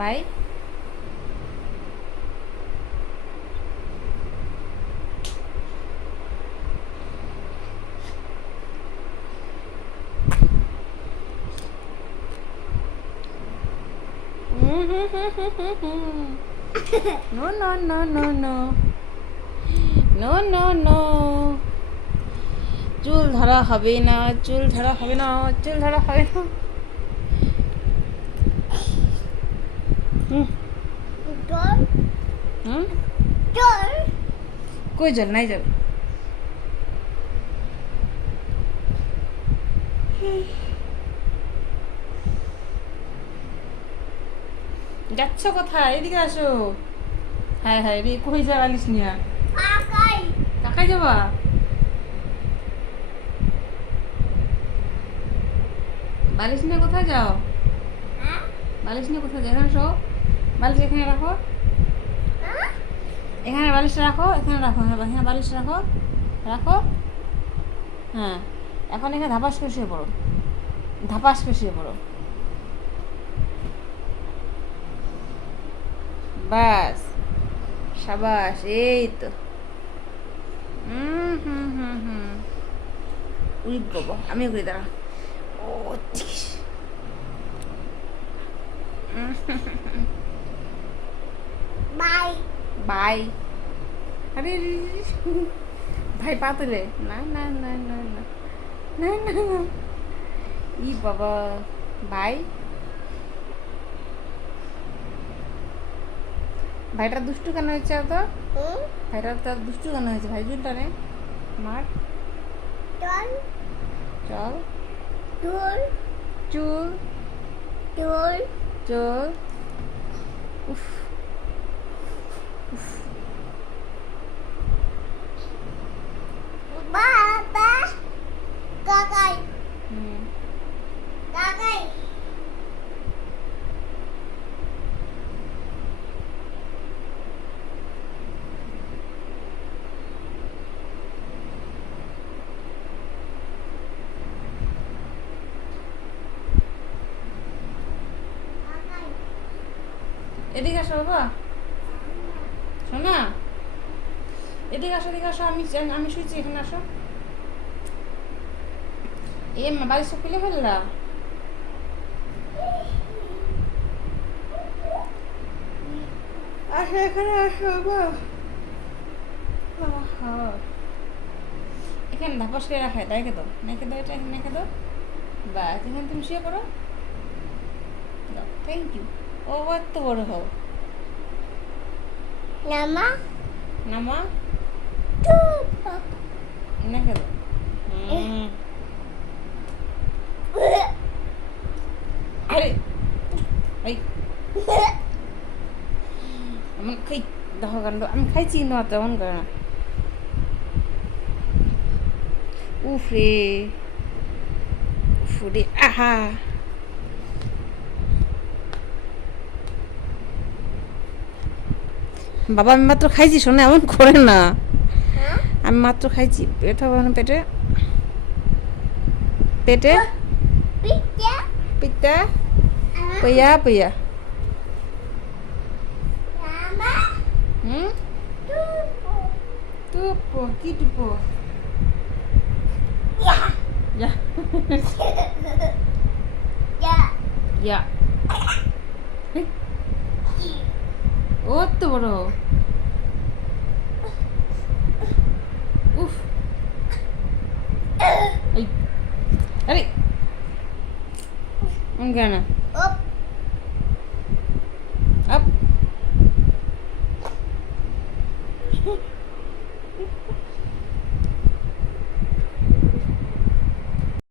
By. No, no, no, no, no. No, no, no. চুল ধরা হবে না, চুল ধরা হবে না, চুল ধরা হবে না। জল হুম, জল কই জল নাই যাবে। যাচ্ছ কোথায়? এদিকে আসো। হ্যাঁ হ্যাঁ রে, কই যা বালিশ নিয়া? আকাই কাকাই যাবা? বালিশ নিয়ে কোথায় যাও? হ্যাঁ বালিশ নিয়ে কোথায় যাও? এখানে শো। বালিশ এখানে রাখো, এখানে বালিশটা রাখো, এখানে রাখো, এখানে বালিশটা রাখো, রাখো। হ্যাঁ, এখন এখানে ধাপাস করে শুয়ে পড়ো, ধাপাস করে শুয়ে পড়ো। বাস, সাবাস, এই তো। হুম হুম হুম। উড়ি বাবা, আমি ঘুরে দাঁড়া। ও ঠিক। Bye bye. আরে রে রে রে। ভাই পা তুলে, না না না না না না না না। ই বাবা, ভাই। ভাইটা দুষ্টু কেন হয়েছে তো? ভাইটা তো দুষ্টু কেন হয়েছে? ভাই জুলটা নে মার। জল চল। জল চুল জল চল। উফ। বাবা কাকাই হুম। কাকাই কাকাই এদিকে আসো বাবা, শোনা। এদিকে আসো, এদিকে আসো, আমি শুয়েছি, এখানে আসো। এ মা, বালিশটা খুলে ফেললা। আসো এখানে, আসো বাবা। আহা। এখানে ধাপাস করে রাখা, রেখে দাও, রেখে দাও, এটা এখানে রেখে দাও। বাস, এখানে তুমি শুয়ে পড়ো। Thank you. ও এত বড় হও। নামা নামা, টুপা রেখে দাও। হুম। আরে এই এমন খাই, দেখো কাণ্ড, আমি খাইছি না, তেমন করে না। উফ রে, উফ রে, আহা। বাবা আমি মাত্র খাইছি, শোনা, এমন করে না। হ্যাঁ আমি মাত্র খাইছি, পেট হবে না, পেটে পেটে পিঠা পিত্তা পইয়া পইয়া। নামা হুম, টুপো টুপো কি টুপো? ইয়া যা ইয়া ইয়া। ও তো বড়। উফ। এই আরে কেন up আপ